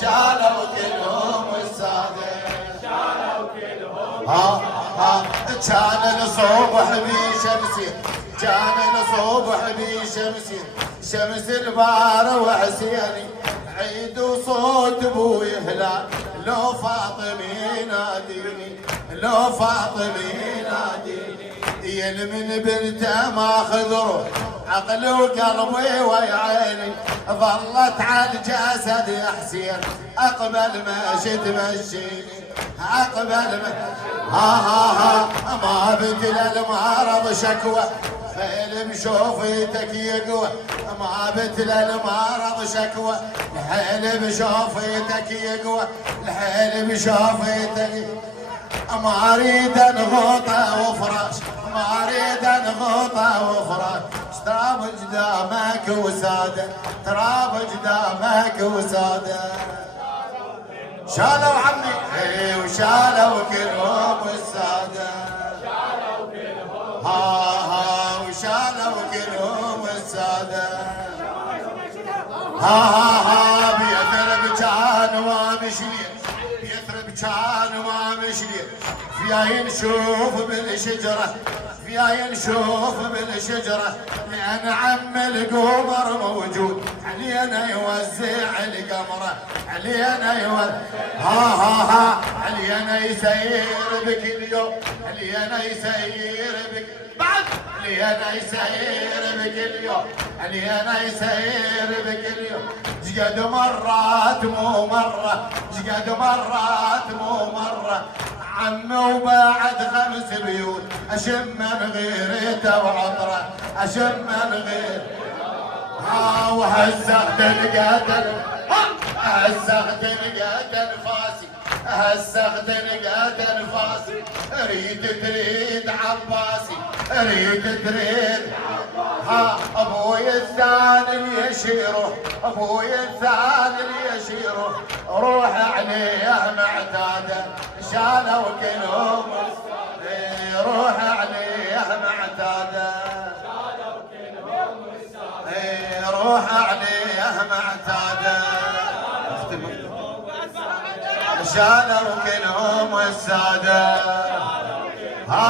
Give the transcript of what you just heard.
شالوا كلهم السادة شالوا كلهم كان الصبح بشمسين كان الصبح بشمسين شمس البار وحسيني عيد وصوت ابوي هلال لو فاطمي ناديني لو فاطمي ناديني يلمن بنته ماخذ روح عقلي وقلبي ويعيني ظلت على الجسد يا حسين اقبل مشي تمشيني اقبل ها ما بدل المرض شكوى خيل بشوفتك يقوى ما بدل المرض شكوى الحيل بشوفتك يقوى الحيل بشوفتك ما اريد انغطى وفراش ما اريد انغطى وفراش تراب قدامك وساده تراب قدامك وساده شالوا عمي وشالوا كلهم الساده شالوا كلهم وشالوا كلهم الساده بيثرب كان وامشي بيثرب كان وامشي فيها نشوف بالشجره فيها نشوف بالشجره لان عم القمر موجود علينا يوزع القمره علينا يوزع علينا يسير بك اليوم علينا يسير بك بعد علينا يسير بك اليوم علينا يسير بك اليوم جقد مرات مو مره جقد مرات مو مره عمي وبعد 5 بيوت اشم من غيرته وعطره اشم من غير وهزقت القتل هزقت القتل انفاسي هزقت القتل انفاسي تريد عباسي تريد ابوي الثاني اللي يشيره ابوي الثاني اللي يشيره روح عليه معتاده شالوا كلهم روح عليه معتاده روح عليه معتاده شالوا كلهم الساده